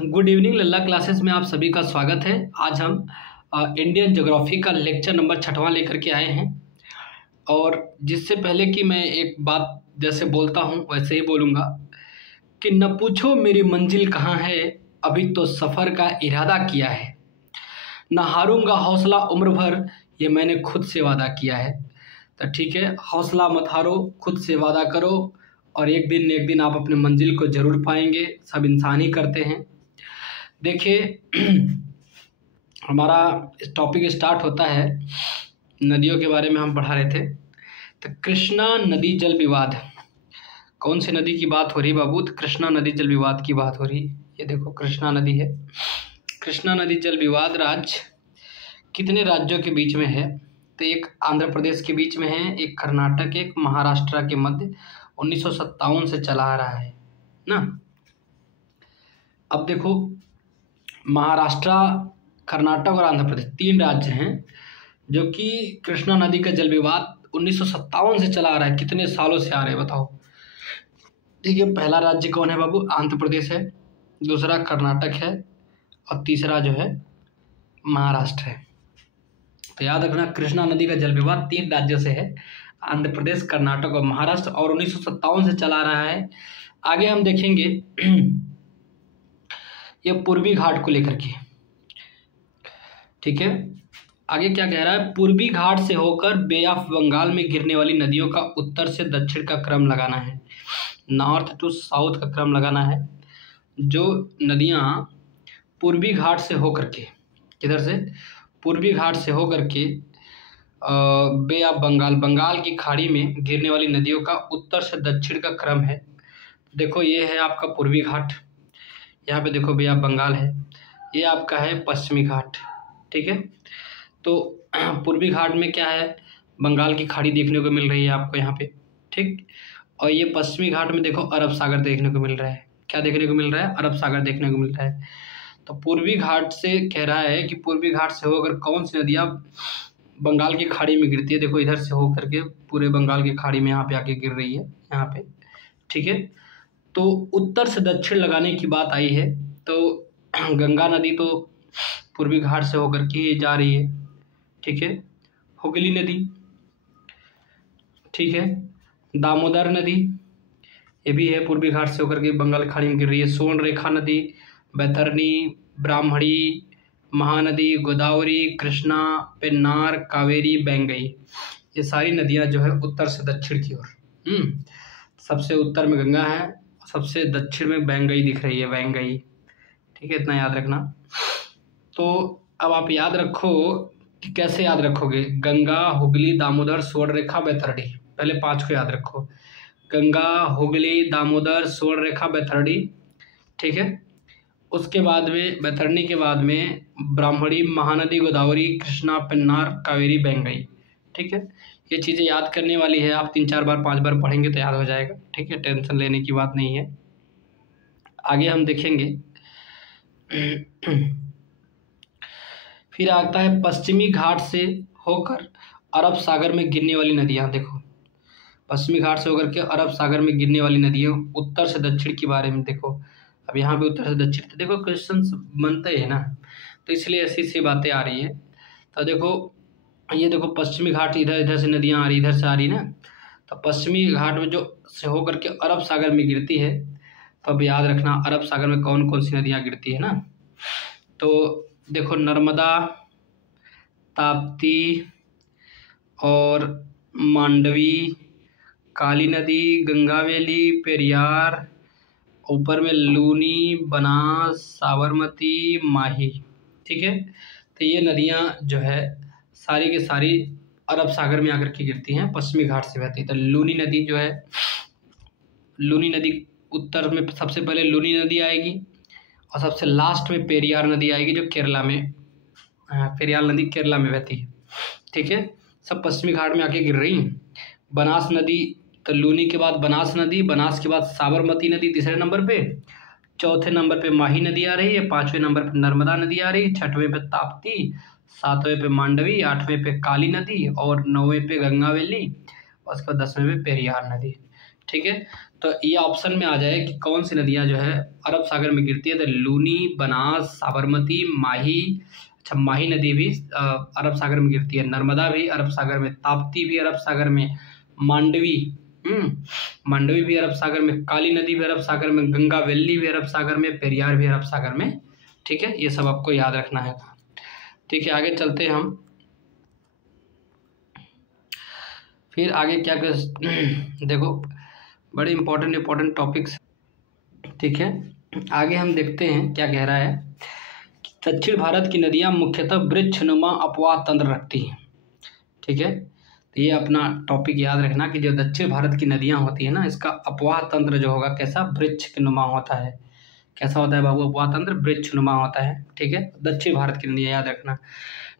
Good evening लल्ला classes में आप सभी का स्वागत है। आज हम इंडियन ज्योग्राफी का लेक्चर नंबर 6वां लेकर के आए हैं। और जिससे पहले कि मैं एक बात जैसे बोलता हूं वैसे ही बोलूँगा कि न पूछो मेरी मंजिल कहाँ है, अभी तो सफ़र का इरादा किया है। न हारूंगा हौसला उम्र भर, ये मैंने खुद से वादा किया है। तो ठीक है, हौसला मत हारो, खुद से वादा करो और एक दिन न एक दिन आप अपने मंजिल को ज़रूर पाएंगे। सब इंसान ही करते हैं। देखिए हमारा टॉपिक स्टार्ट होता है, नदियों के बारे में हम पढ़ा रहे थे। तो कृष्णा नदी जल विवाद, कौन सी नदी की बात हो रही बाबू? तो कृष्णा नदी जल विवाद की बात हो रही। ये देखो कृष्णा नदी है। कृष्णा नदी जल विवाद राज्य कितने राज्यों के बीच में है? तो एक आंध्र प्रदेश के बीच में है, एक कर्नाटक, एक महाराष्ट्र के मध्य 1957 से चला आ रहा है ना। अब देखो महाराष्ट्र, कर्नाटक और आंध्र प्रदेश 3 राज्य हैं जो कि कृष्णा नदी का जल विवाद 1957 से चला आ रहा है। कितने सालों से आ रहे हैं बताओ? ठीक है, पहला राज्य कौन है बाबू? आंध्र प्रदेश है, दूसरा कर्नाटक है और तीसरा जो है महाराष्ट्र है। तो याद रखना, कृष्णा नदी का जल विवाद 3 राज्यों से है, आंध्र प्रदेश, कर्नाटक और महाराष्ट्र, और 1957 से चला रहा है। आगे हम देखेंगे ये पूर्वी घाट को लेकर के। ठीक है, आगे क्या कह रहा है? पूर्वी घाट से होकर बे ऑफ बंगाल में गिरने वाली नदियों का उत्तर से दक्षिण का क्रम लगाना है, नॉर्थ टू साउथ का क्रम लगाना है। जो नदियां पूर्वी घाट से होकर के, किधर से? पूर्वी घाट से होकर के बे ऑफ बंगाल, बंगाल की खाड़ी में गिरने वाली नदियों का उत्तर से दक्षिण का क्रम है। देखो ये है आपका पूर्वी घाट, यहाँ पे देखो बे ऑफ बंगाल है, ये आपका है पश्चिमी घाट। ठीक है, तो पूर्वी घाट में क्या है? बंगाल की खाड़ी देखने को मिल रही है आपको यहाँ पे। ठीक, और ये पश्चिमी घाट में देखो अरब सागर देखने को मिल रहा है। क्या देखने को मिल रहा है? अरब सागर देखने को मिल रहा है। तो पूर्वी घाट से कह रहा है कि पूर्वी घाट से होकर कौन सी नदियाँ बंगाल की खाड़ी में गिरती है। देखो इधर से होकर के पूरे बंगाल की खाड़ी में यहाँ पे आके गिर रही है, यहाँ पे। ठीक है, तो उत्तर से दक्षिण लगाने की बात आई है। तो गंगा नदी तो पूर्वी घाट से होकर के जा रही है। ठीक है, हुगली नदी, ठीक है, दामोदर नदी, ये भी है पूर्वी घाट से होकर के बंगाल खाड़ी में गिर रही है। स्वर्ण रेखा नदी, बैतरणी, ब्राह्मणी, महानदी, गोदावरी, कृष्णा, पेन्नार, कावेरी, बैंगई, ये सारी नदियां जो है उत्तर से दक्षिण की ओर। सबसे उत्तर में गंगा है, सबसे दक्षिण में बैंगई दिख रही है, बैंगई। ठीक है, इतना याद रखना। तो अब आप याद रखो कि कैसे याद रखोगे? गंगा, हुगली, दामोदर, स्वर्ण रेखा, बैतरणी, पहले 5 को याद रखो। गंगा, हुगली, दामोदर, स्वर्ण रेखा, बैतरणी। ठीक है, उसके बाद में बैतरणी के बाद में ब्राह्मणी, महानदी, गोदावरी, कृष्णा, पेन्नार, कावेरी, बैंगई। ठीक है, ये चीज़ें याद करने वाली है। आप 3-4 बार 5 बार पढ़ेंगे तो याद हो जाएगा। ठीक है, टेंशन लेने की बात नहीं है। आगे हम देखेंगे फिर आता है पश्चिमी घाट से होकर अरब सागर में गिरने वाली नदियाँ। देखो पश्चिमी घाट से होकर के अरब सागर में गिरने वाली नदियाँ उत्तर से दक्षिण के बारे में देखो। अब यहाँ पे उत्तर से दक्षिण, तो देखो क्वेश्चन बनते हैं ना, तो इसलिए ऐसी सी बातें आ रही है। तो देखो ये देखो पश्चिमी घाट, इधर से नदियाँ आ रही, इधर से आ रही ना। तो पश्चिमी घाट में जो से होकर के अरब सागर में गिरती है, तो अब याद रखना अरब सागर में कौन कौन सी नदियाँ गिरती है ना। तो देखो नर्मदा, ताप्ती और मांडवी, काली नदी, गंगावेली, पेरियार, ऊपर में लूनी, बनास, साबरमती, माही। ठीक है, तो ये नदियाँ जो है सारी की सारी अरब सागर में आकर के गिरती हैं, पश्चिमी घाट से बहती है। तो लूनी नदी जो है, लूनी नदी उत्तर में सबसे पहले लूनी नदी आएगी और सबसे लास्ट में पेरियार नदी आएगी जो केरला में, पेरियार नदी केरला में बहती है। ठीक है, सब पश्चिमी घाट में आके गिर रही हैं। बनास नदी, तो लूनी के बाद बनास नदी, बनास के बाद साबरमती नदी तीसरे नंबर पे, चौथे नंबर पे माही नदी आ रही है, 5वें नंबर पे नर्मदा नदी आ रही है, 6वें पे ताप्ती, 7वें पे मांडवी, 8वें पे काली नदी और 9वें पे गंगावेली और उसके बाद 10वें पे पेरियार नदी। ठीक है, तो ये ऑप्शन में आ जाए कि कौन सी नदियाँ जो है अरब सागर में गिरती है। तो लूनी, बनास, साबरमती, माही, अच्छा माही नदी भी अरब सागर में गिरती है, नर्मदा भी अरब सागर में, ताप्ती भी अरब सागर में, मांडवी मांडवी भी अरब सागर में, काली नदी भी अरब सागर में, गंगा वैली भी अरब सागर में, पेरियार भी अरब सागर में। ठीक है, ये सब आपको याद रखना है। ठीक है, आगे चलते हैं हम। फिर आगे क्या कर देखो, बड़े इंपॉर्टेंट टॉपिक्स। ठीक है, आगे हम देखते हैं क्या कह रहा है। दक्षिण भारत की नदियां मुख्यतः वृक्षनुमा अपवाह तंत्र रखती हैं। ठीक है, तो ये अपना टॉपिक याद रखना कि जो दक्षिण भारत की नदियां होती है ना, इसका अपवाह तंत्र जो होगा कैसा, वृक्ष के नुमा होता है। कैसा होता है बाबू अपवाह तंत्र, वृक्ष नुमा होता है। ठीक है, दक्षिण भारत की नदियां याद रखना।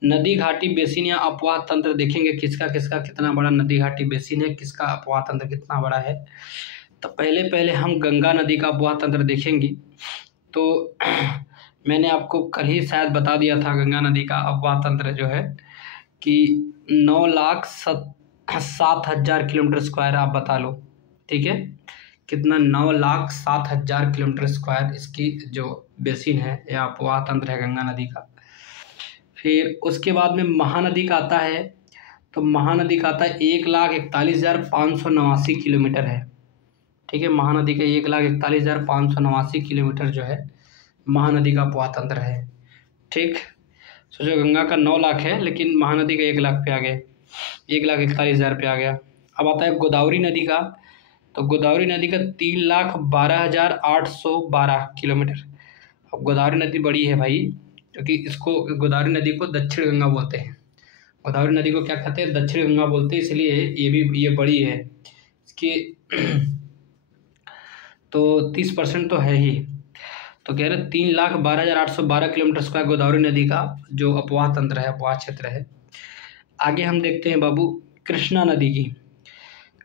नदी घाटी बेसिन या अपवाह तंत्र देखेंगे किसका किसका कितना बड़ा नदी घाटी बेसिन है, किसका अपवाह तंत्र कितना बड़ा है। तो पहले हम गंगा नदी का अपवाह तंत्र देखेंगे। तो मैंने आपको कल ही शायद बता दिया था गंगा नदी का अपवाह तंत्र जो है कि 9,07,000 किलोमीटर स्क्वायर आप बता लो। ठीक है, कितना, 9,07,000 किलोमीटर स्क्वायर इसकी जो बेसिन है या अपवाह तंत्र है गंगा नदी का। फिर उसके बाद में महानदी का आता है। तो महानदी का आता है 1,41,589 किलोमीटर है। ठीक है, महानदी का 1,41,589 किलोमीटर जो है महानदी का अपवाह तंत्र है। ठीक, सोचो गंगा का 9 लाख है लेकिन महानदी का 1 लाख पे आ गया, 1,41,000 पे आ गया। अब आता है गोदावरी नदी का। तो गोदावरी नदी का 3,12,812 किलोमीटर। अब गोदावरी नदी बड़ी है भाई, क्योंकि इसको गोदावरी नदी को दक्षिण गंगा बोलते हैं। गोदावरी नदी को क्या कहते हैं, दक्षिण गंगा बोलते हैं, इसलिए ये बड़ी है। इसकी तो 30% तो है ही। तो कह रहे 3,12,812 किलोमीटर स्क्वायर गोदावरी नदी का जो अपवाह तंत्र है, अपवाह क्षेत्र है। आगे हम देखते हैं बाबू कृष्णा नदी की।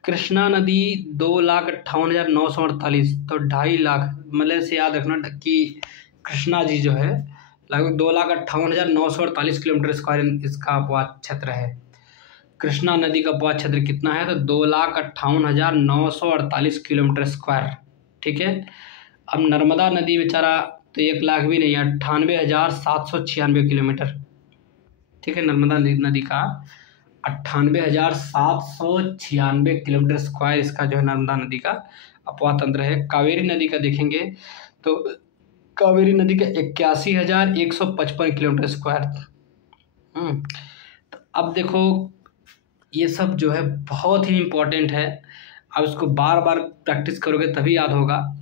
कृष्णा नदी 2,58,948, तो 2.5 लाख, मतलब से याद रखना कि कृष्णा जी जो है लगभग 2,58,948 किलोमीटर स्क्वायर इसका अपवाह क्षेत्र है। कृष्णा नदी का अपवाह क्षेत्र कितना है, तो 2,58,948 किलोमीटर स्क्वायर। ठीक है, अब नर्मदा नदी बेचारा तो 1 लाख भी नहीं, 98,796 किलोमीटर। ठीक है, नर्मदा नदी का 98,796 किलोमीटर स्क्वायर इसका जो है नर्मदा नदी का अपवाह तंत्र है। कावेरी नदी का देखेंगे तो कावेरी नदी का 81,155 किलोमीटर स्क्वायर। तो अब देखो ये सब जो है बहुत ही इम्पोर्टेंट है, अब इसको बार बार प्रैक्टिस करोगे तभी याद होगा।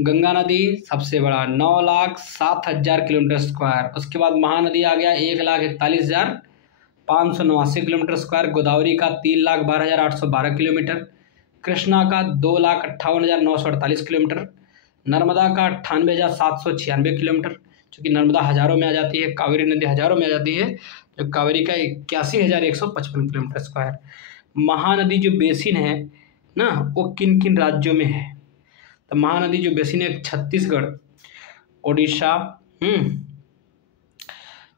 गंगा नदी सबसे बड़ा 9,07,000 किलोमीटर स्क्वायर। उसके बाद महानदी आ गया 1,41,589 किलोमीटर स्क्वायर। गोदावरी का 3,12,812 किलोमीटर। कृष्णा का 2,58,948 किलोमीटर। नर्मदा का 98,796 किलोमीटर, चूँकि नर्मदा हज़ारों में आ जाती है, कावेरी नदी हज़ारों में आ जाती है, जो कावेरी का 81,155 किलोमीटर स्क्वायर। महानदी जो बेसिन है ना, वो किन किन राज्यों में है। तो महानदी जो बेसिन है छत्तीसगढ़, उड़ीसा,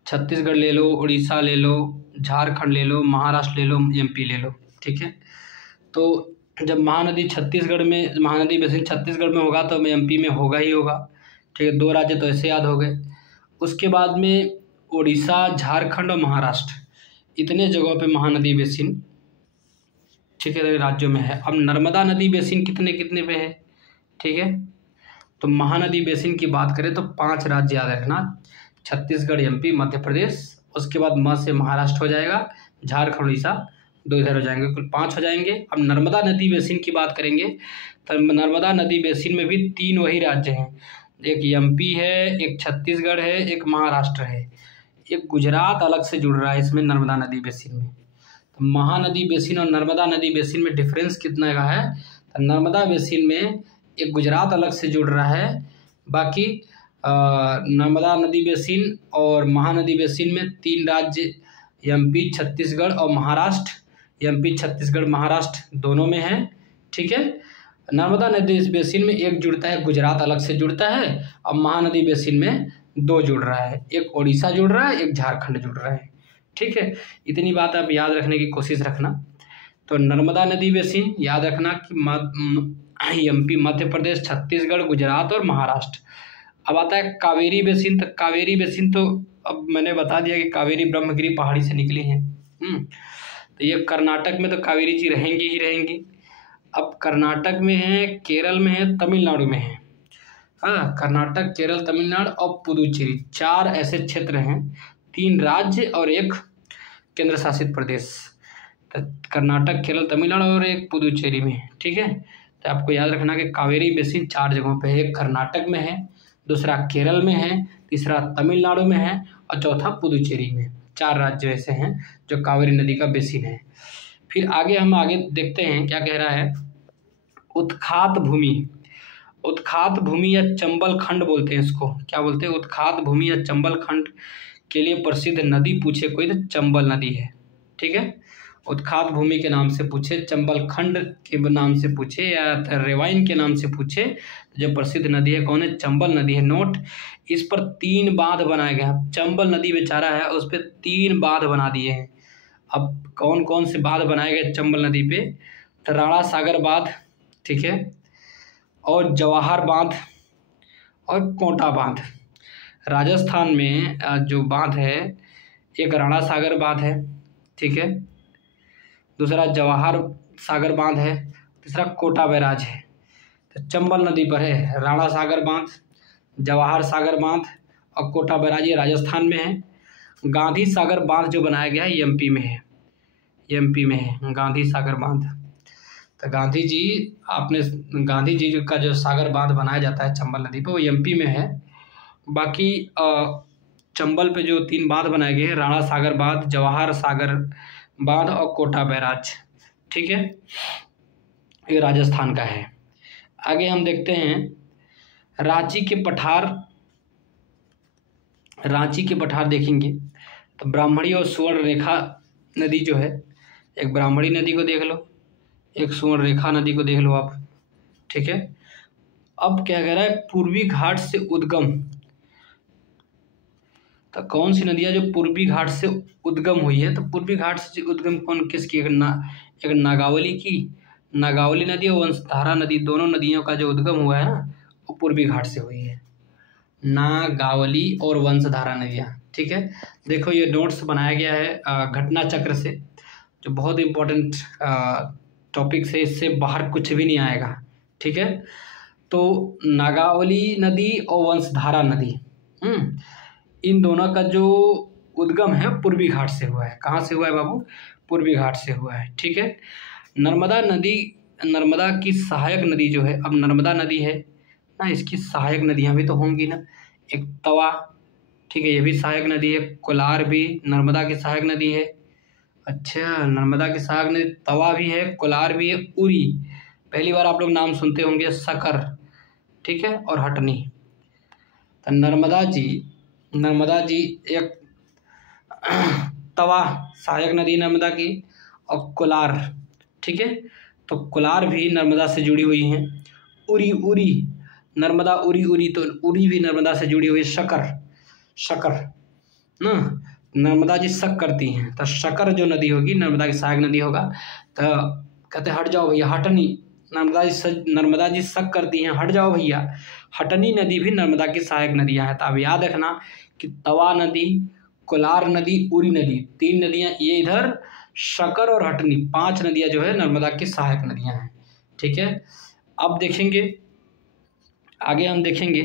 छत्तीसगढ़ ले लो, उड़ीसा ले लो, झारखंड ले लो, महाराष्ट्र ले लो, MP ले लो। ठीक है, तो जब महानदी छत्तीसगढ़ में, महानदी बेसिन छत्तीसगढ़ में होगा तो MP में होगा ही होगा। ठीक है, 2 राज्य तो ऐसे याद हो गए। उसके बाद में उड़ीसा, झारखंड और महाराष्ट्र, इतने जगहों पे महानदी बेसिन, ठीक है, राज्यों में है। अब नर्मदा नदी बेसिन कितने कितने पे है। ठीक है, तो महानदी बेसिन की बात करें तो 5 राज्य याद रखना, छत्तीसगढ़, MP, मध्य प्रदेश। उसके बाद म से महाराष्ट्र हो जाएगा, झारखंड, उड़ीसा, 2 इधर हो जाएंगे, कुल 5 हो जाएंगे। अब नर्मदा नदी बेसिन की बात करेंगे तो नर्मदा नदी बेसिन में भी 3 वही राज्य हैं, एक MP है, एक छत्तीसगढ़ है, एक महाराष्ट्र है, एक गुजरात अलग से जुड़ रहा है इसमें नर्मदा नदी बेसिन में। तो महानदी बेसिन और नर्मदा नदी बेसिन में डिफरेंस कितना का है, तो नर्मदा बेसिन में एक गुजरात अलग से जुड़ रहा है, बाकी नर्मदा नदी बेसिन और महानदी बेसिन में 3 राज्य MP, छत्तीसगढ़ और महाराष्ट्र, MP, छत्तीसगढ़, महाराष्ट्र दोनों में है। ठीक है, नर्मदा नदी बेसिन में एक जुड़ता है, गुजरात अलग से जुड़ता है, और महानदी बेसिन में 2 जुड़ रहा है, एक उड़ीसा जुड़ रहा है, एक झारखंड जुड़ रहा है। ठीक है, इतनी बात आप याद रखने की कोशिश रखना। तो नर्मदा नदी बेसिन याद रखना कि एमपी, मध्य प्रदेश, छत्तीसगढ़, गुजरात और महाराष्ट्र। अब आता है कावेरी बेसिन। तो कावेरी बेसिन तो अब मैंने बता दिया कि कावेरी ब्रह्मगिरी पहाड़ी से निकली है। तो ये कर्नाटक में तो कावेरी जी रहेंगी ही रहेंगी। अब कर्नाटक में है, केरल में है, तमिलनाडु में है। हाँ, कर्नाटक, केरल, तमिलनाडु और पुदुचेरी, 4 ऐसे क्षेत्र हैं, 3 राज्य और 1 केंद्र शासित प्रदेश। तो कर्नाटक, केरल, तमिलनाडु और 1 पुदुचेरी में है। ठीक है, तो आपको याद रखना कि कावेरी बेसिन 4 जगहों पे है। एक कर्नाटक में है, दूसरा केरल में है, तीसरा तमिलनाडु में है और चौथा पुदुचेरी में। 4 राज्य ऐसे हैं जो कावेरी नदी का बेसिन है। फिर हम आगे देखते हैं क्या कह रहा है। उत्खात भूमि, उत्खात भूमि या चंबल खंड बोलते हैं इसको। क्या बोलते हैं? उत्खात भूमि या चंबल खंड के लिए प्रसिद्ध नदी पूछे कोई तो चंबल नदी है। ठीक है, उत्खात भूमि के नाम से पूछे, चंबल खंड के नाम से पूछे या रेवाइन के नाम से पूछे, जो प्रसिद्ध नदी है कौन है? चंबल नदी है। नोट, इस पर 3 बांध बनाए गए हैं। चंबल नदी बेचारा है, उस पर 3 बांध बना दिए हैं। अब कौन कौन से बांध बनाए गए चंबल नदी पे? तो राणा सागर बांध, ठीक है, और जवाहर बांध और कोटा बांध। राजस्थान में जो बांध है, एक राणा सागर बांध है, ठीक है, दूसरा जवाहर सागर बांध है, तीसरा कोटा बैराज है। तो चंबल नदी पर है राणा सागर बांध, जवाहर सागर बांध और कोटा बैराज, ये राजस्थान में है। गांधी सागर बांध जो बनाया गया है एमपी में है, एमपी में है गांधी सागर बांध। तो गांधी जी का जो सागर बांध बनाया जाता है चंबल नदी पर, वो एमपी में है। बाकी चंबल पे जो 3 बांध बनाए गए हैं, राणा सागर बांध, जवाहर सागर बांध और कोटा बैराज, ठीक है, ये राजस्थान का है। आगे हम देखते हैं रांची के पठार देखेंगे तो ब्राह्मणी और सुवर्ण रेखा नदी जो है, एक ब्राह्मणी नदी को देख लो, एक सुवर्ण रेखा नदी को देख लो आप। ठीक है, अब क्या कह रहा है? पूर्वी घाट से उद्गम। तो कौन सी नदियाँ जो पूर्वी घाट से उद्गम हुई है? तो पूर्वी घाट से उद्गम किसकी? एक नागावली की, नागावली नदी और वंशधारा नदी, दोनों नदियों का जो उद्गम हुआ है ना, वो पूर्वी घाट से हुई है। नागावली और वंशधारा नदियाँ, ठीक है। देखो ये नोट्स बनाया गया है घटना चक्र से, जो बहुत इम्पोर्टेंट टॉपिक से, इससे बाहर कुछ भी नहीं आएगा, ठीक है। तो नागावली नदी और वंशधारा नदी, इन दोनों का जो उद्गम है पूर्वी घाट से हुआ है। कहाँ से हुआ है बाबू? पूर्वी घाट से हुआ है, ठीक है। नर्मदा नदी, नर्मदा की सहायक नदी जो है, अब नर्मदा नदी है ना, इसकी सहायक नदियाँ भी तो होंगी ना। एक तवा, ठीक है, ये भी सहायक नदी है। कोलार भी नर्मदा की सहायक नदी है। अच्छा, नर्मदा की सहायक नदी तवा भी है, कोलार भी है। उरी, पहली बार आप लोग नाम सुनते होंगे। सकर, ठीक है, और हटनी। तो नर्मदा जी एक तवा सहायक नदी नर्मदा की, और कोलार, ठीक है, तो कोलार भी नर्मदा से जुड़ी हुई हैं। उरी नर्मदा, उरी तो उरी भी नर्मदा से जुड़ी हुई है। शकर ना, नर्मदा जी शक करती हैं, तो शकर जो नदी होगी नर्मदा की सहायक नदी होगा। तो कहते हट जाओ भैया, हटनी, नर्मदा जी शक करती हैं, हट जाओ भैया। हटनी नदी भी नर्मदा की सहायक नदियाँ हैं। तो अब याद रखना कि तवा नदी, कोलार नदी, उरी नदी, 3 नदियाँ ये इधर, शकर और हटनी, 5 नदियाँ जो है नर्मदा की सहायक नदियाँ हैं, ठीक है। अब देखेंगे आगे, हम देखेंगे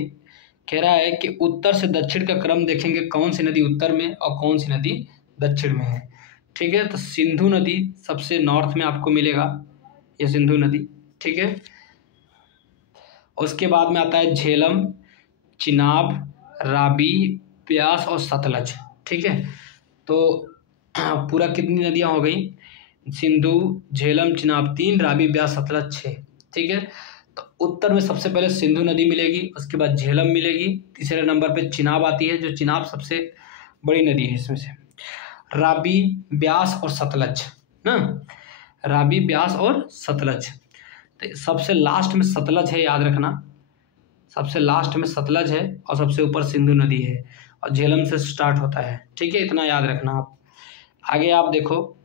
कह रहा है कि उत्तर से दक्षिण का क्रम देखेंगे, कौन सी नदी उत्तर में और कौन सी नदी दक्षिण में है, ठीक है। तो सिंधु नदी सबसे नॉर्थ में आपको मिलेगा, ये सिंधु नदी, ठीक है। उसके बाद में आता है झेलम, चिनाब, रावी, ब्यास और सतलज, ठीक है। तो पूरा कितनी नदियाँ हो गई? सिंधु, झेलम, चिनाब 3, रावी, ब्यास, सतलज 6, ठीक है। तो उत्तर में सबसे पहले सिंधु नदी मिलेगी, उसके बाद झेलम मिलेगी, तीसरे नंबर पे चिनाब आती है, जो चिनाब सबसे बड़ी नदी है इसमें से। रावी, ब्यास और सतलज ना, रावी, ब्यास और सतलज। तो सबसे लास्ट में सतलज है, याद रखना, सबसे लास्ट में सतलज है और सबसे ऊपर सिंधु नदी है, और झेलम से स्टार्ट होता है, ठीक है, इतना याद रखना आप। आगे आप देखो,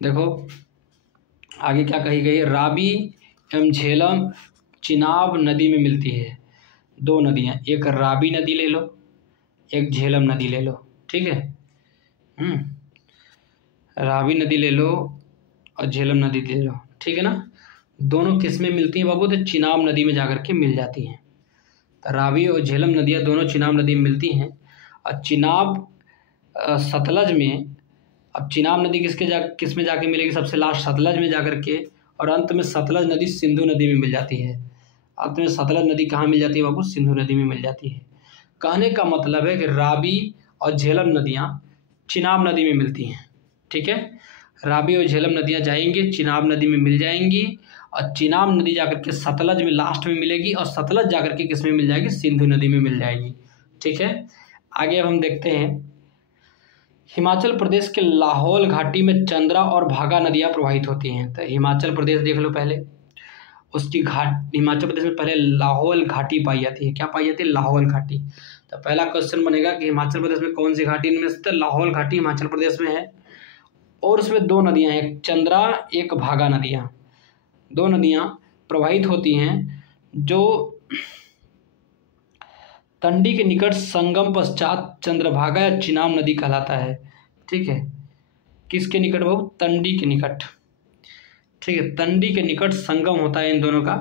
देखो आगे क्या कही गई है, रावी एवं झेलम चिनाब नदी में मिलती है। दो नदियाँ, एक रावी नदी ले लो, एक झेलम नदी ले लो, ठीक है। रावी नदी ले लो और झेलम नदी ले लो, ठीक है ना। दोनों किस में मिलती हैं बाबू, तो चिनाब नदी में जाकर के मिल जाती हैं। तो रावी और झेलम नदियाँ दोनों चिनाब नदी में मिलती हैं। और चिनाब सतलज में, अब चिनाब नदी किस में जाके मिलेगी, सबसे लास्ट सतलज में जाकर के, और अंत में सतलज नदी सिंधु नदी में मिल जाती है। अंत में सतलज नदी कहाँ मिल जाती है बाबू, सिंधु नदी में मिल जाती है। कहने का मतलब है कि रावी और झेलम नदियाँ चिनाब नदी में मिलती हैं, ठीक है। रावी और झेलम नदियाँ जाएंगी, चिनाब नदी में मिल जाएंगी, और चिनाब नदी जाकर के सतलज में लास्ट में मिलेगी, और सतलज जाकर के किस में मिल जाएगी, सिंधु नदी में मिल जाएगी, ठीक है। आगे अब हम देखते हैं, हिमाचल प्रदेश के लाहौल घाटी में चंद्रा और भागा नदियाँ प्रवाहित होती हैं। तो हिमाचल प्रदेश देख लो पहले, उसकी हिमाचल प्रदेश में पहले लाहौल घाटी पाई जाती है। क्या पाई जाती है, लाहौल घाटी। तो पहला क्वेश्चन बनेगा कि हिमाचल प्रदेश में कौन सी घाटी इनमें से, लाहौल घाटी हिमाचल प्रदेश में है, और उसमें दो नदियाँ हैं, एक चंद्रा एक भागा नदियाँ, दो नदियाँ प्रवाहित होती हैं, जो तंडी के निकट संगम पश्चात चंद्रभागा या चिनाब नदी कहलाता है, ठीक है। किसके निकट बाबू, तंडी के निकट, ठीक है। तंडी के निकट संगम होता है इन दोनों का,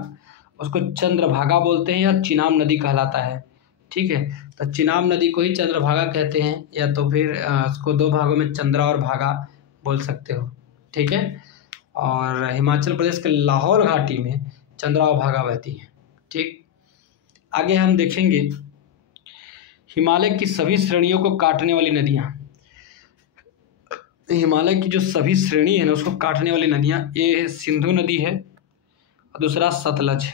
उसको चंद्रभागा बोलते हैं या चिनाब नदी कहलाता है, ठीक है। तो चिनाब नदी को ही चंद्रभागा कहते हैं, या तो फिर उसको दो भागों में चंद्रा और भागा बोल सकते हो, ठीक है। और हिमाचल प्रदेश के लाहौल घाटी में चंद्रा और भागा बहती है, ठीक। आगे हम देखेंगे हिमालय की सभी श्रेणियों को काटने वाली नदियाँ। हिमालय की जो सभी श्रेणी है ना, उसको काटने वाली नदियाँ, ये सिंधु नदी है और दूसरा सतलज,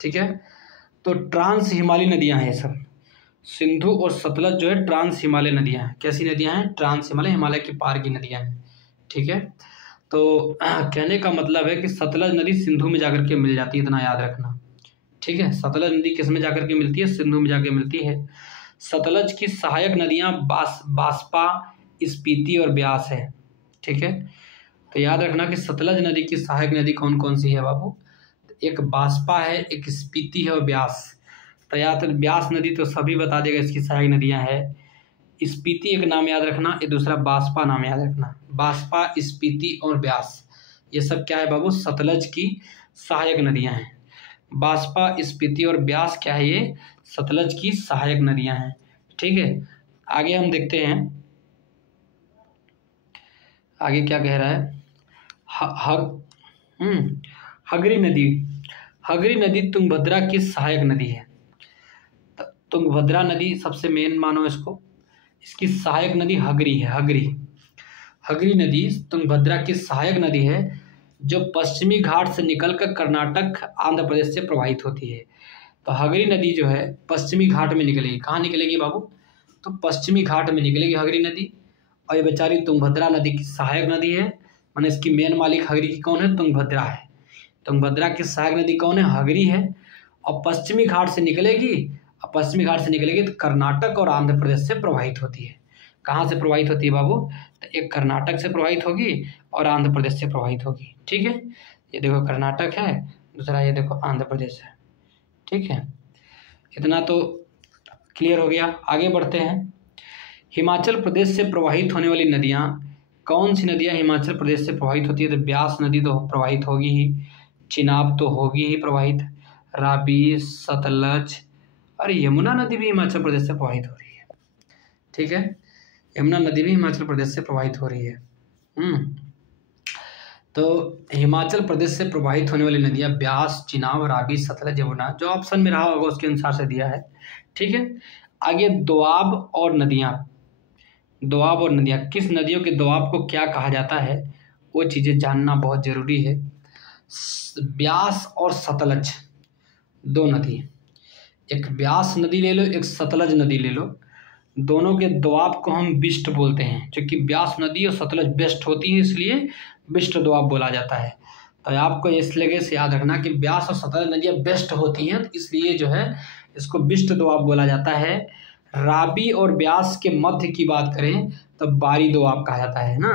ठीक है। तो ट्रांस हिमालय नदियाँ हैं सब, सिंधु और सतलज जो है ट्रांस हिमालय नदियाँ हैं। कैसी नदियाँ हैं, ट्रांस हिमालय, हिमालय की पार की नदियाँ हैं, ठीक है। तो कहने का मतलब है कि सतलज नदी सिंधु में जाकर के मिल जाती है, इतना याद रखना, ठीक है। सतलज नदी किस में जाकर के मिलती है, सिंधु में जाकर मिलती है। सतलज की सहायक नदियाँ बास्पा, स्पीति और ब्यास है, ठीक है। तो याद रखना कि सतलज नदी की सहायक नदी कौन कौन सी है बाबू, एक बास्पा है, एक स्पीति है और ब्यास। तो याद, ब्यास नदी तो सभी बता देगा इसकी सहायक नदियाँ है। स्पीति एक नाम याद रखना, ये दूसरा बास्पा नाम याद रखना। बास्पा, स्पीति और ब्यास, ये सब क्या है बाबू, सतलज की सहायक नदियाँ हैं। बास्पा, स्पीति और ब्यास क्या है, ये सतलज की सहायक नदियाँ हैं, ठीक है। आगे हम देखते हैं, आगे क्या कह रहा है, हगरी नदी। हगरी नदी तुंगभद्रा की सहायक नदी है। तुंगभद्रा नदी सबसे मेन मानो इसको, इसकी सहायक नदी हगरी है। हगरी नदी तुंगभद्रा की सहायक नदी है, जो पश्चिमी घाट से निकलकर कर्नाटक आंध्र प्रदेश से प्रवाहित होती है। तो हगरी नदी जो है पश्चिमी घाट में निकलेगी। कहाँ निकलेगी बाबू, तो पश्चिमी घाट में निकलेगी हगरी नदी। और ये बेचारी तुंगभद्रा नदी की सहायक नदी है, माने इसकी मेन मालिक हगरी की कौन है, तुंगभद्रा है। तुंगभद्रा की सहायक नदी कौन है, हगरी है। और पश्चिमी घाट से निकलेगी, और पश्चिमी घाट से निकलेगी तो कर्नाटक और आंध्र प्रदेश से प्रवाहित होती है। कहाँ से प्रवाहित होती है बाबू, तो एक कर्नाटक से प्रवाहित होगी और आंध्र प्रदेश से प्रवाहित होगी, ठीक है। ये देखो कर्नाटक है, दूसरा ये देखो आंध्र प्रदेश है, ठीक है। इतना तो क्लियर हो गया। आगे बढ़ते हैं, हिमाचल प्रदेश से प्रवाहित होने वाली नदियाँ, कौन सी नदियाँ हिमाचल प्रदेश से प्रवाहित होती है, तो ब्यास नदी तो प्रवाहित होगी ही, चिनाब तो होगी ही प्रवाहित, रावी, सतलज, और यमुना नदी भी हिमाचल प्रदेश से प्रवाहित हो रही है, ठीक है। यमुना नदी भी हिमाचल प्रदेश से प्रवाहित हो रही है। तो हिमाचल प्रदेश से प्रवाहित होने वाली नदियाँ ब्यास, चिनाब, रावी, सतलज, यमुना, जो ऑप्शन में रहा होगा उसके अनुसार से दिया है, ठीक है। आगे दोआब और नदियाँ। दोआब और नदियाँ, किस नदियों के दोआब को क्या कहा जाता है, वो चीज़ें जानना बहुत ज़रूरी है। ब्यास और सतलज दो नदी, एक ब्यास नदी ले लो, एक सतलज नदी ले लो, दोनों के दोआब को हम बिस्ट बोलते हैं। क्योंकि ब्यास नदी और सतलज बेस्ट होती है, इसलिए बिस्ट दोआब बोला जाता है। तो आपको इस लगे से याद रखना कि ब्यास और सतलज नदियाँ बेस्ट होती हैं, तो इसलिए जो है इसको बिस्ट दोआब बोला जाता है। रावी और ब्यास के मध्य की बात करें तो बारी दोआब कहा जाता है ना।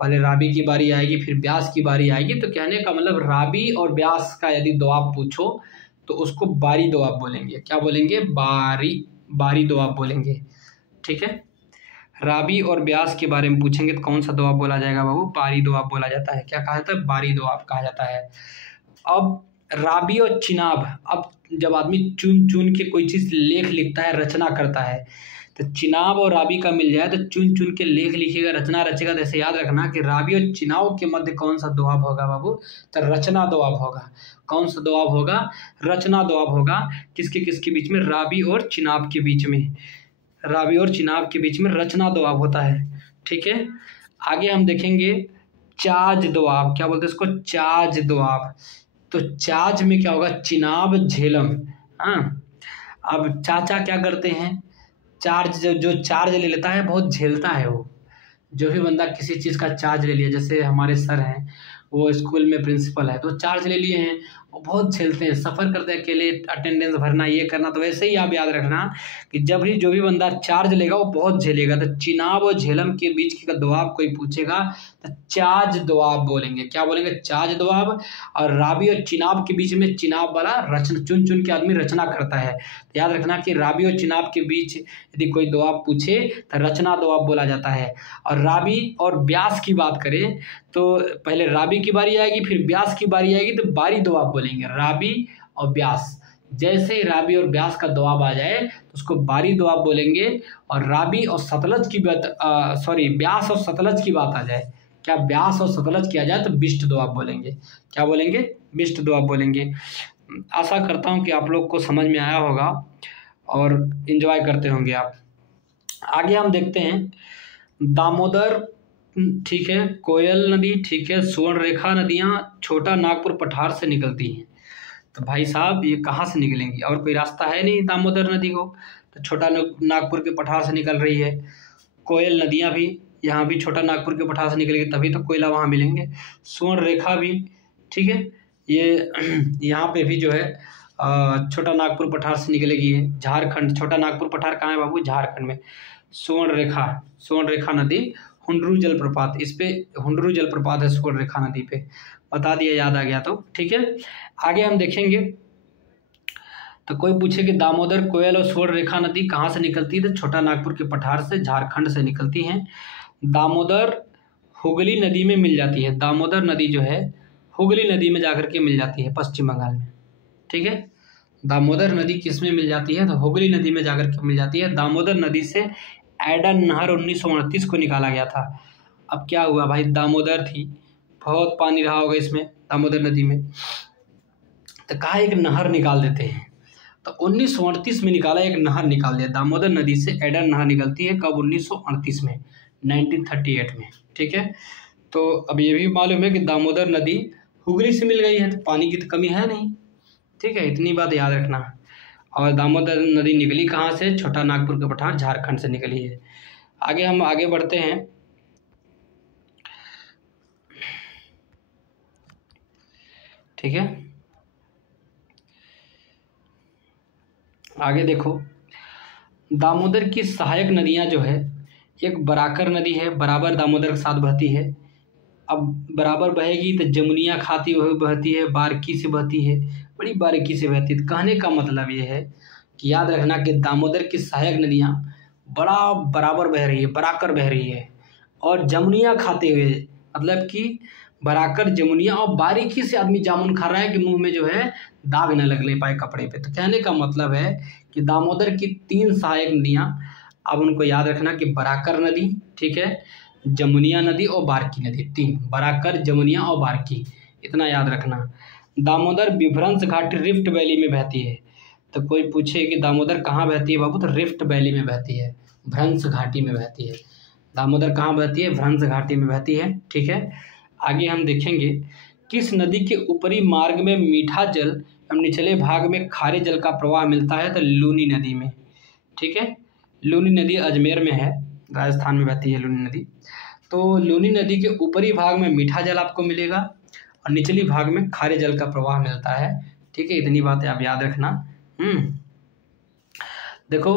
पहले रावी की बारी आएगी, फिर ब्यास की बारी आएगी। तो कहने का मतलब रावी और ब्यास का यदि दोआब पूछो तो उसको बारी दोआब बोलेंगे। क्या बोलेंगे? बारी दोआब बोलेंगे। ठीक है, रावी और ब्यास के बारे में पूछेंगे तो कौन सा दोआब बोला जाएगा बाबू? बारी दोआब बोला जाता है। क्या कहा जाता है? बारी दोआब कहा जाता है। अब रावी और चिनाब, अब जब आदमी चुन चुन के कोई चीज़ लेख लिखता है, रचना करता है, तो चिनाब और रावी का मिल जाए तो चुन चुन के लेख लिखेगा, रचना रचेगा। तो ऐसे याद रखना कि रावी और चिनाब के मध्य कौन सा दोआब होगा बाबू? तो रचना दोआब होगा। कौन सा दोआब होगा? रचना दोआब होगा। किसके किसके बीच में? रावी और चिनाब के बीच में। रावी और चिनाब के बीच में रचना दोआब होता है। ठीक है, आगे हम देखेंगे चाज दोआब। क्या बोलते हैं इसको? चाज दोआब। तो चाज में क्या होगा? चिनाब झेलम। हाँ, अब चाचा क्या करते हैं? चार्ज, जो चार्ज ले लेता है बहुत झेलता है वो। जो भी बंदा किसी चीज़ का चार्ज ले लिया, जैसे हमारे सर हैं, वो स्कूल में प्रिंसिपल है तो चार्ज ले लिए हैं, वो बहुत झेलते हैं, सफ़र करते हैं अकेले, अटेंडेंस भरना, ये करना। तो वैसे ही आप याद रखना कि जब भी जो भी बंदा चार्ज लेगा वो बहुत झेलेगा। तो चिनाब और झेलम के बीच का दोआब कोई पूछेगा तो चार्ज दोआब बोलेंगे। क्या बोलेंगे? चार्ज दोआब। और रावी और चिनाब के बीच में चिनाब वाला रचना, चुन चुन के आदमी रचना करता है। तो याद रखना कि रावी और चिनाब के बीच यदि कोई दोआब पूछे तो रचना दोआब बोला जाता है। और रावी और ब्यास की बात करें तो पहले रावी की बारी आएगी, फिर ब्यास की बारी आएगी, तो बारी दोआब बोलेंगे। रावी और ब्यास, जैसे ही रावी और ब्यास का दोआब आ जाए तो उसको बारी दोआब बोलेंगे। और रावी और सतलज की बात, ब्यास और सतलज की बात आ जाए, क्या ब्यास और सतलज किया जाए तो बिष्ट दोआब बोलेंगे। क्या बोलेंगे? बिष्ट दोआब बोलेंगे। आशा करता हूँ कि आप लोग को समझ में आया होगा और एंजॉय करते होंगे आप। आगे हम देखते हैं दामोदर, ठीक है, कोयल नदी, ठीक है, सुवर्णरेखा नदियाँ छोटा नागपुर पठार से निकलती हैं। तो भाई साहब ये कहाँ से निकलेंगी? और कोई रास्ता है नहीं दामोदर नदी को, तो छोटा नागपुर के पठार से निकल रही है। कोयल नदियाँ भी यहाँ भी छोटा नागपुर के पठार से निकलेगी, तभी तो कोयला वहाँ मिलेंगे। सुवर्णरेखा भी, ठीक है, ये यहाँ पे भी जो है छोटा नागपुर पठार से निकलेगी। झारखंड, छोटा नागपुर पठार कहाँ है बाबू? झारखंड में। सुवर्णरेखा नदी, हुंडरू जलप्रपात, इस पे हुंडरू जलप्रपात है सुवर्णरेखा नदी पे, बता दिया, याद आ गया तो। ठीक है, आगे हम देखेंगे तो कोई पूछे कि दामोदर, कोयल और सुवर्णरेखा नदी कहाँ से निकलती है? तो छोटा नागपुर के पठार से, झारखंड से निकलती हैं। दामोदर हुगली नदी में मिल जाती है। दामोदर नदी जो है हुगली नदी में जाकर के मिल जाती है, पश्चिम बंगाल में। ठीक है, दामोदर नदी किस में मिल जाती है? तो हुगली नदी में जाकर के मिल जाती है। दामोदर नदी से एडन नहर 1938 को निकाला गया था। अब क्या हुआ भाई, दामोदर थी, बहुत पानी रहा होगा इसमें दामोदर नदी में, तो कहा एक नहर निकाल देते हैं। तो 1938 में निकाला, एक नहर निकाल दिया। दामोदर नदी से एडन नहर निकलती है कब? 1938 में, 1938 में। ठीक है, तो अब ये भी मालूम है कि दामोदर नदी हुगली से मिल गई है, तो पानी की तो कमी है नहीं। ठीक है, इतनी बात याद रखना। और दामोदर नदी निकली कहाँ से? छोटा नागपुर के पठार, झारखंड से निकली है। आगे हम आगे बढ़ते हैं। ठीक है, आगे देखो, दामोदर की सहायक नदियाँ जो है, एक बराकर नदी है, बराबर दामोदर के साथ बहती है। अब बराबर बहेगी तो जमुनिया खाती हुई बहती है, बारीकी से बहती है, बड़ी बारीकी से बहती है। तो कहने का मतलब ये है कि याद रखना कि दामोदर की सहायक नदियाँ बड़ा बराबर बह रही है, बराकर बह रही है। और जमुनिया खाते हुए, मतलब कि बराकर जमुनिया, और बारीकी से आदमी जामुन खा रहा है कि मुंह में जो है दाग न लगने पाए कपड़े पे। तो कहने का मतलब है कि दामोदर की 3 सहायक नदियाँ, अब उनको याद रखना कि बराकर नदी, ठीक है, जमुनिया नदी और बारकी नदी, 3, बराकर, जमुनिया और बारकी, इतना याद रखना। दामोदर विभ्रंश घाटी रिफ्ट वैली में बहती है। तो कोई पूछे कि दामोदर कहाँ बहती है बाबू? तो रिफ्ट वैली में बहती है, भ्रंश घाटी में बहती है। दामोदर कहाँ बहती है? भ्रंश घाटी में बहती है। ठीक है, आगे हम देखेंगे किस नदी के ऊपरी मार्ग में मीठा जल एवं निचले भाग में खारे जल का प्रवाह मिलता है? तो लूनी नदी में। ठीक है, लूनी नदी अजमेर में है, राजस्थान में बहती है लूनी नदी। तो लूनी नदी के ऊपरी भाग में मीठा जल आपको मिलेगा और निचली भाग में खारे जल का प्रवाह मिलता है। ठीक है, इतनी बातें आप याद रखना। देखो,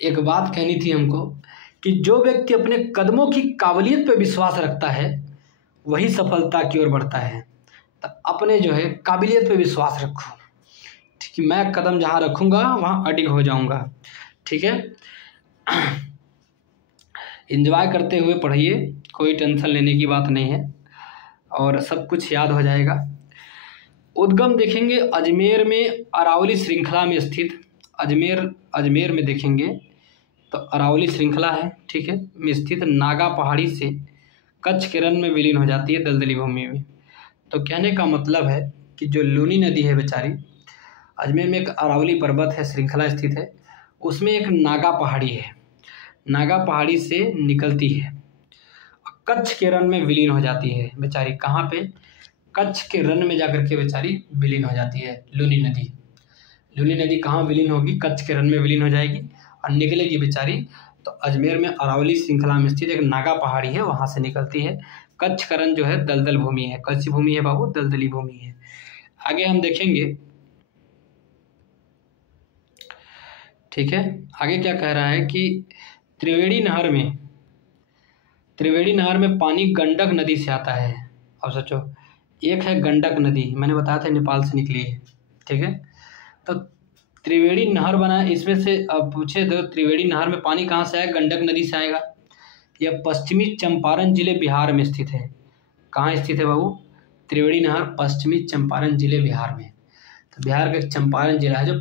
एक बात कहनी थी हमको कि जो व्यक्ति अपने कदमों की काबिलियत पर विश्वास रखता है वही सफलता की ओर बढ़ता है। तो अपने जो है काबिलियत पे विश्वास रखो, ठीक है। मैं कदम जहाँ रखूँगा वहाँ अडिग हो जाऊँगा, ठीक है। एंजॉय करते हुए पढ़िए, कोई टेंशन लेने की बात नहीं है और सब कुछ याद हो जाएगा। उद्गम देखेंगे अजमेर में अरावली श्रृंखला में स्थित, अजमेर में देखेंगे तो अरावली श्रृंखला है, ठीक है, में स्थित नागा पहाड़ी से कच्छ के रण में विलीन हो जाती है दलदली भूमि में। तो कहने का मतलब है कि जो लूनी नदी है बेचारी, अजमेर में एक अरावली पर्वत है, श्रृंखला स्थित है, उसमें एक नागा पहाड़ी है, नागा पहाड़ी से निकलती है, कच्छ के रण में विलीन हो जाती है बेचारी। कहाँ पे? कच्छ के रण में जाकर के बेचारी विलीन हो जाती है लूनी नदी। लूनी नदी कहाँ विलीन होगी? कच्छ के रण में विलीन हो जाएगी और निकलेगी बेचारी तो अजमेर में अरावली श्रृंखला में स्थित एक नागा पहाड़ी है, वहाँ से निकलती है। कच्छ का रण जो है दलदल भूमि है। कैसी भूमि है बाबू? दलदली भूमि है। आगे हम देखेंगे, ठीक है। आगे क्या कह रहा है कि त्रिवेणी नहर में पानी गंडक नदी से आता है। अब सोचो, एक है गंडक नदी, मैंने बताया था नेपाल से निकली है, ठीक है। तो त्रिवेणी नहर बना, इसमें से अब पूछे तो त्रिवेणी नहर में पानी कहाँ से आएगा? गंडक नदी से आएगा। यह पश्चिमी चंपारण जिले बिहार में स्थित है। कहाँ स्थित है बाबू? त्रिवेणी नहर पश्चिमी चंपारण जिले बिहार में। तो बिहार का एक चंपारण जिला है जो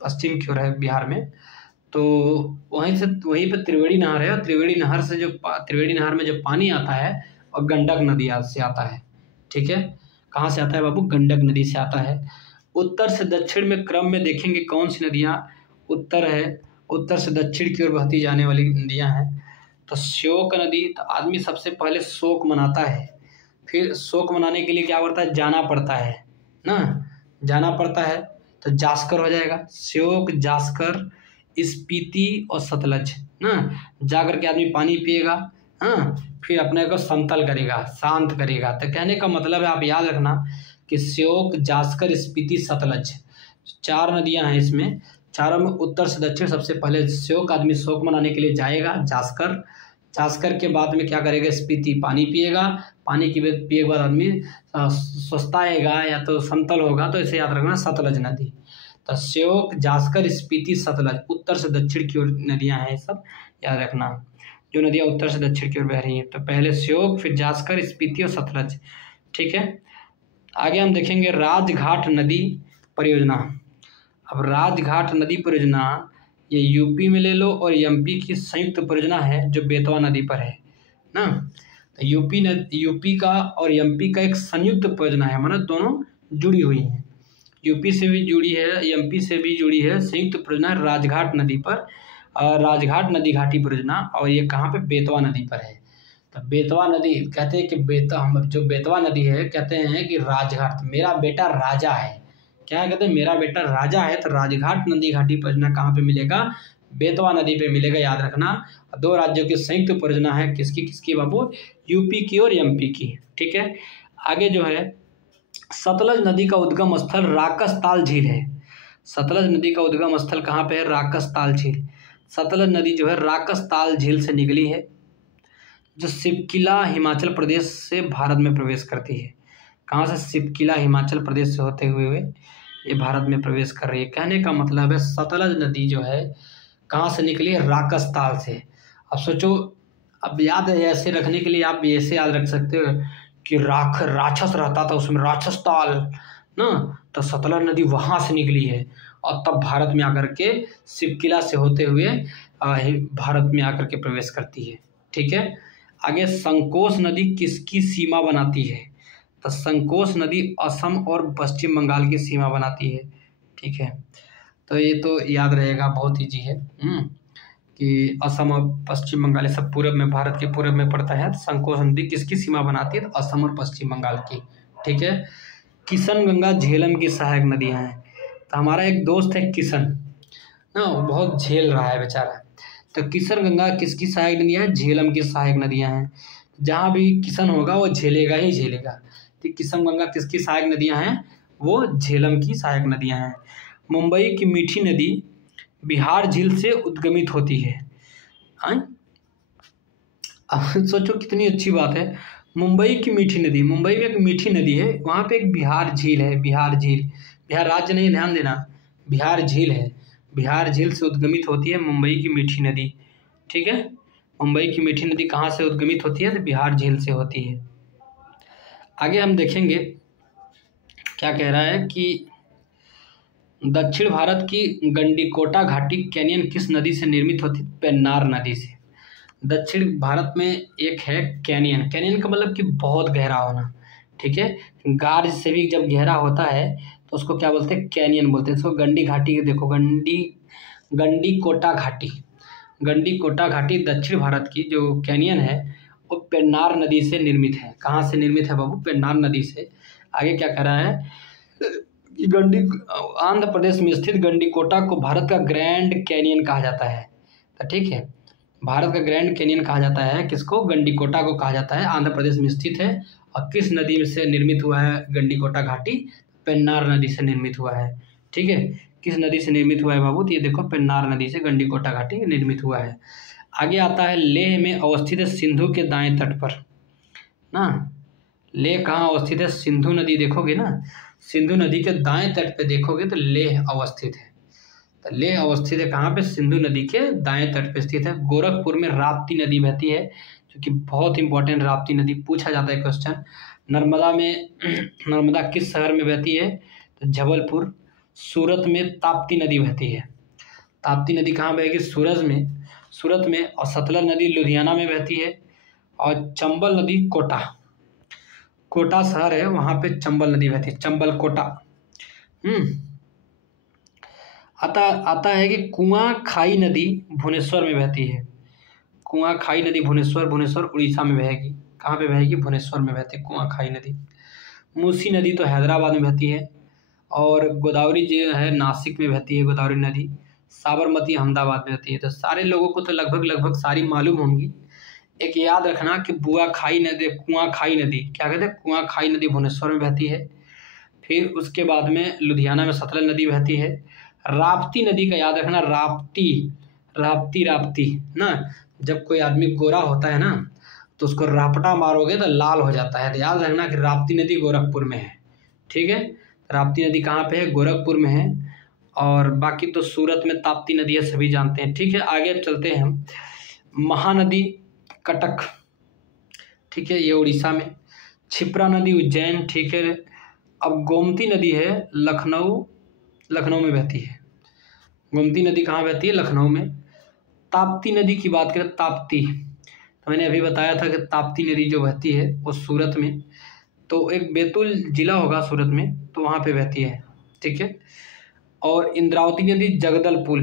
पश्चिम की ओर है बिहार में, तो वहीं पर त्रिवेणी नहर है। और त्रिवेणी नहर में जो पानी आता है और गंडक नदी से आता है, ठीक है। कहाँ से आता है बाबू? गंडक नदी से आता है। उत्तर से दक्षिण में क्रम में देखेंगे कौन सी नदियाँ उत्तर से दक्षिण की ओर बहती जाने वाली नदियाँ हैं। तो श्योक नदी, तो आदमी सबसे पहले शोक मनाता है, फिर शोक मनाने के लिए क्या करता है? जाना पड़ता है ना, जाना पड़ता है तो जास्कर हो जाएगा। श्योक, जास्कर, स्पीति और सतलज ना, जा करके आदमी पानी पिएगा, हाँ, फिर अपने को समतल करेगा, शांत करेगा। तो कहने का मतलब है, आप याद रखना कि श्योक, जास्कर, स्पीति, सतलज 4 नदियां हैं इसमें। चारों में उत्तर से दक्षिण सबसे पहले श्योक, आदमी शोक मनाने के लिए जाएगा, जास्कर के बाद में क्या करेगा? स्पीति, पानी पिएगा, पानी पिए के बाद आदमी स्वस्थाएगा या तो समतल होगा, तो इसे याद रखना सतलज नदी। तो श्योक, जास्कर, स्पीति, सतलज उत्तर से दक्षिण की ओर नदियां हैं, सब याद रखना जो नदियां उत्तर से दक्षिण की ओर बह रही हैं। तो पहले श्योक, फिर जास्कर, स्पीति और सतलज, ठीक है। आगे हम देखेंगे राजघाट नदी परियोजना। अब राजघाट नदी परियोजना ये यूपी में ले लो और एमपी की संयुक्त परियोजना है जो बेतवा नदी पर है ना। तो यूपी का और एमपी का एक संयुक्त परियोजना है, मतलब दोनों जुड़ी हुई हैं, यूपी से भी जुड़ी है, एमपी से भी जुड़ी है। संयुक्त परियोजना राजघाट नदी पर, राजघाट नदी घाटी परियोजना, और ये कहाँ पे? बेतवा नदी पर है। तो बेतवा नदी कहते हैं कि जो बेतवा नदी है, कहते हैं कि राजघाट, मेरा बेटा राजा है। क्या कहते हैं? मेरा बेटा राजा है। तो राजघाट नदी घाटी परियोजना कहाँ पे मिलेगा? बेतवा नदी पे मिलेगा, याद रखना। 2 राज्यों की संयुक्त परियोजना है, किसकी बाबू? यूपी की और एमपी की, ठीक है। आगे जो है सतलज नदी का उद्गम स्थल राकसताल झील है। सतलज नदी का उद्गम स्थल कहाँ पे है? राकसताल झील। सतलज नदी जो है राकसताल झील से निकली है, जो शिवकिला हिमाचल प्रदेश से भारत में प्रवेश करती है। कहाँ से? शिवकिला हिमाचल प्रदेश से होते हुए ये भारत में प्रवेश कर रही है। कहने का मतलब है सतलज नदी जो है कहाँ से निकली है? राकसताल से। अब सोचो, अब याद है ऐसे रखने के लिए आप ऐसे याद रख सकते हो कि राक्षस रहता था उसमें, राक्षस ताल ना, तो सतलज नदी वहाँ से निकली है और तब भारत में आकर के शिवकिला से होते हुए भारत में आकर के प्रवेश करती है, ठीक है। आगे संकोश नदी किसकी सीमा बनाती है? तो संकोश नदी असम और पश्चिम बंगाल की सीमा बनाती है, ठीक है। तो ये तो याद रहेगा, बहुत ईजी है कि असम और पश्चिम बंगाल ये सब पूरब में, भारत के पूरब में पड़ता है। तो संकोश नदी किसकी सीमा बनाती है? तो असम और पश्चिम बंगाल की, ठीक है। किशन गंगा झेलम की सहायक नदियाँ हैं। तो हमारा एक दोस्त है किशन ना, वो बहुत झेल रहा है बेचारा। तो किशन गंगा किसकी सहायक नदियाँ हैं? झेलम की सहायक नदियाँ हैं। जहाँ भी किशन होगा वो झेलेगा ही झेलेगा। तो किशन गंगा किसकी सहायक नदियाँ हैं? वो झेलम की सहायक नदियाँ हैं। मुंबई की मीठी नदी बिहार झील से उद्गमित होती है। अब सोचो कितनी अच्छी बात है। मुंबई की मीठी नदी, मुंबई में एक मीठी नदी है, वहाँ पे एक बिहार झील है, बिहार झील, बिहार राज्य नहीं, ध्यान देना, बिहार झील है। बिहार झील से उद्गमित होती है मुंबई की मीठी नदी। ठीक है, मुंबई की मीठी नदी कहाँ से उद्गमित होती है? तो बिहार झील से होती है। आगे हम देखेंगे क्या कह रहा है कि दक्षिण भारत की गंडीकोटा घाटी कैनियन किस नदी से निर्मित होती है? पेन्नार नदी से। दक्षिण भारत में एक है कैनियन, कैनियन का मतलब कि बहुत गहरा होना। ठीक है, गार्ज से भी जब गहरा होता है तो उसको क्या बोलते हैं? कैनियन बोलते हैं। इसको गंडी घाटी, देखो गंडीकोटा घाटी, गंडीकोटा घाटी दक्षिण भारत की जो कैनियन है वो पेन्नार नदी से निर्मित है। कहाँ से निर्मित है बाबू? पेन्नार नदी से। आगे क्या कह रहा है कि आंध्र प्रदेश में स्थित गंडीकोटा को भारत का ग्रैंड कैनियन कहा जाता है। तो ठीक है, भारत का ग्रैंड कैनियन कहा जाता है किसको? गंडीकोटा को कहा जाता है, आंध्र प्रदेश में स्थित है। और किस नदी से निर्मित हुआ है गंडीकोटा घाटी? पेन्नार नदी से निर्मित हुआ है। ठीक है, किस नदी से निर्मित हुआ है बाबू? तो ये देखो पेन्नार नदी से गंडीकोटा घाटी निर्मित हुआ है। आगे आता है लेह में अवस्थित है सिंधु के दाएं तट पर ना। लेह कहाँ अवस्थित है? सिंधु नदी देखोगे ना, सिंधु नदी के दाएं तट पे देखोगे तो लेह अवस्थित है। तो लेह अवस्थित है कहाँ पे? सिंधु नदी के दाएं तट पे स्थित है। गोरखपुर में राप्ती नदी बहती है, जो कि बहुत इंपॉर्टेंट, राप्ती नदी पूछा जाता है क्वेश्चन। नर्मदा में नर्मदा किस शहर में बहती है? तो जबलपुर। सूरत में ताप्ती नदी बहती है। ताप्ती नदी कहाँ बहेगी? सूरत में। और सतलज नदी लुधियाना में बहती है। और चंबल नदी कोटा शहर है, वहाँ पे चंबल नदी बहती है, चंबल कोटा। आता है कि कुआं खाई नदी भुवनेश्वर में बहती है। कुआं खाई नदी भुवनेश्वर उड़ीसा में बहेगी। कहाँ पे बहेगी? भुवनेश्वर में बहती है कुआं खाई नदी। मूसी नदी तो हैदराबाद में बहती है। और गोदावरी जो है नासिक में बहती है गोदावरी नदी। साबरमती अहमदाबाद में बहती है। तो सारे लोगों को तो लगभग सारी मालूम होंगी। एक याद रखना कि कुआं खाई नदी क्या कहते हैं? कुआं खाई नदी भुवनेश्वर में बहती है। फिर उसके बाद में लुधियाना में सतलज नदी बहती है। राप्ती नदी का याद रखना, राप्ती ना। जब कोई आदमी गोरा होता है ना तो उसको रापटा मारोगे तो लाल हो जाता है। तो याद रखना कि राप्ती नदी गोरखपुर में है। ठीक है, राप्ती नदी कहाँ पे है? गोरखपुर में है। और बाकी तो सूरत में ताप्ती नदी है, सभी जानते हैं। ठीक है, आगे चलते हैं हम। महानदी कटक, ठीक है, ये उड़ीसा में। क्षिप्रा नदी उज्जैन, ठीक है। अब गोमती नदी है लखनऊ में बहती है। गोमती नदी कहाँ बहती है? लखनऊ में। ताप्ती नदी की बात करें, ताप्ती, तो मैंने अभी बताया था कि ताप्ती नदी जो बहती है वो सूरत में, तो एक बैतूल जिला होगा सूरत में, तो वहाँ पे बहती है। ठीक है, और इंद्रावती नदी जगदलपुर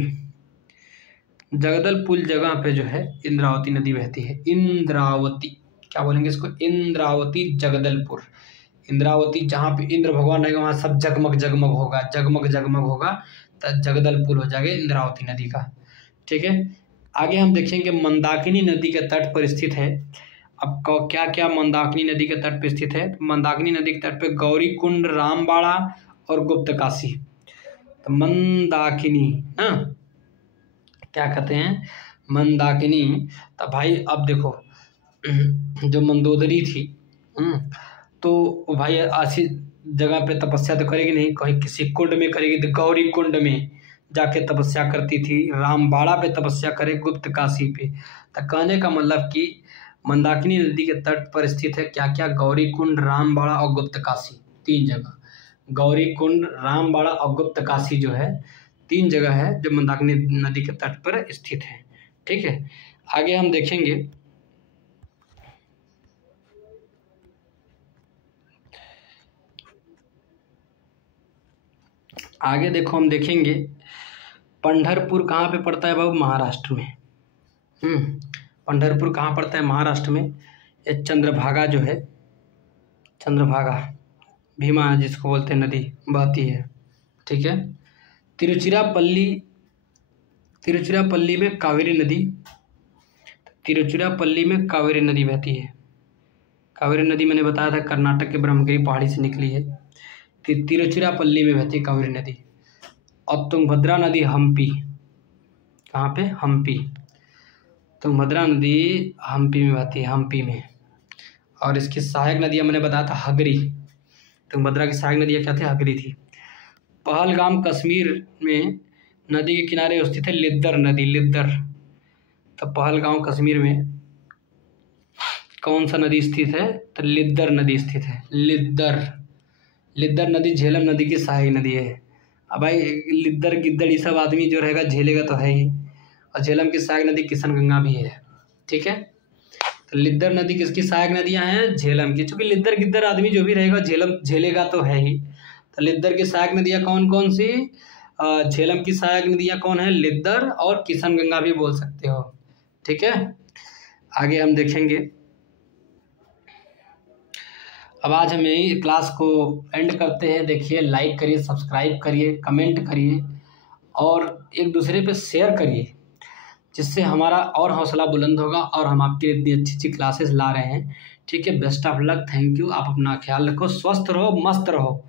जगह पे जो है इंद्रावती नदी बहती है। इंद्रावती, क्या बोलेंगे इसको? इंद्रावती जगदलपुर। इंद्रावती जहाँ पे इंद्र भगवान रहेगा वहाँ सब जगमग होगा, तो जगदलपुर हो जाएगा इंद्रावती नदी का। ठीक है, आगे हम देखेंगे मंदाकिनी नदी के तट पर स्थित है। अब क्या क्या मंदाकिनी नदी के तट पर स्थित है? मंदाकिनी नदी के तट पर गौरी कुंड, रामबाड़ा और गुप्तकाशी। तो मंदाकिनी ना, क्या कहते हैं? मंदाकिनी। तो भाई अब देखो जो मंदोदरी थी तो भाई ऐसी जगह पे तपस्या तो करेगी नहीं, कहीं किसी कुंड में करेगी, तो गौरी कुंड में जाके तपस्या करती थी। रामबाड़ा पे तपस्या करे, गुप्तकाशी पे। तो कहने का मतलब कि मंदाकिनी नदी के तट पर स्थित है क्या क्या? गौरी कुंड, रामबाड़ा और गुप्तकाशी, 3 जगह। गौरी कुंड, रामबाड़ा और गुप्तकाशी जो है 3 जगह है जो मंदाकिनी नदी के तट पर स्थित है। ठीक है, आगे हम देखेंगे हम देखेंगे पंढरपुर कहाँ पे पड़ता है बाबू? महाराष्ट्र में। पंढरपुर कहाँ पड़ता है? महाराष्ट्र में। ये चंद्रभागा जो है, चंद्रभागा भीमा जिसको बोलते हैं नदी बहती है। ठीक है, तिरुचिरापल्ली में कावेरी नदी बहती है। कावेरी नदी मैंने बताया था कर्नाटक के ब्रह्मगिरी पहाड़ी से निकली है। तिरुचिरापल्ली में बहती है कावेरी नदी। और तुंगभद्रा नदी हम्पी, कहाँ पे? हम्पी। तुंगभद्रा नदी हम्पी में बहती है, हम्पी में। और इसकी सहायक नदियाँ मैंने बताया था हगरी। तुंगभद्रा की सहायक नदियाँ क्या थी? हगरी थी। पहलगाम कश्मीर में नदी के किनारे स्थित है लिद्दर नदी, लिद्दर। तो पहलगाम कश्मीर में कौन सा नदी स्थित है? तो लिद्दर नदी स्थित है, लिद्दर। लिद्दर नदी झेलम नदी की सहायक नदी है। अब भाई लिद्दर गिद्दड़ ये सब आदमी जो रहेगा झेलेगा तो है ही, और झेलम की सहायक नदी किशनगंगा भी है। ठीक है, तो लिद्दर नदी किसकी सहायक नदियां हैं? झेलम की। चूंकि लिद्दर गिद्दर आदमी जो भी रहेगा झेलम झेलेगा तो है ही, तो लिद्दर की सहायक नदियां कौन कौन सी? झेलम की सहायक नदियां कौन है? लिद्दर और किशनगंगा भी बोल सकते हो। ठीक है, आगे हम देखेंगे। अब आज हम यही क्लास को एंड करते हैं। देखिए, लाइक करिए, सब्सक्राइब करिए, कमेंट करिए और एक दूसरे पे शेयर करिए, जिससे हमारा और हौसला बुलंद होगा और हम आपके लिए इतनी अच्छी अच्छी क्लासेस ला रहे हैं। ठीक है, best of luck, thank you. आप अपना ख्याल रखो, स्वस्थ रहो, मस्त रहो।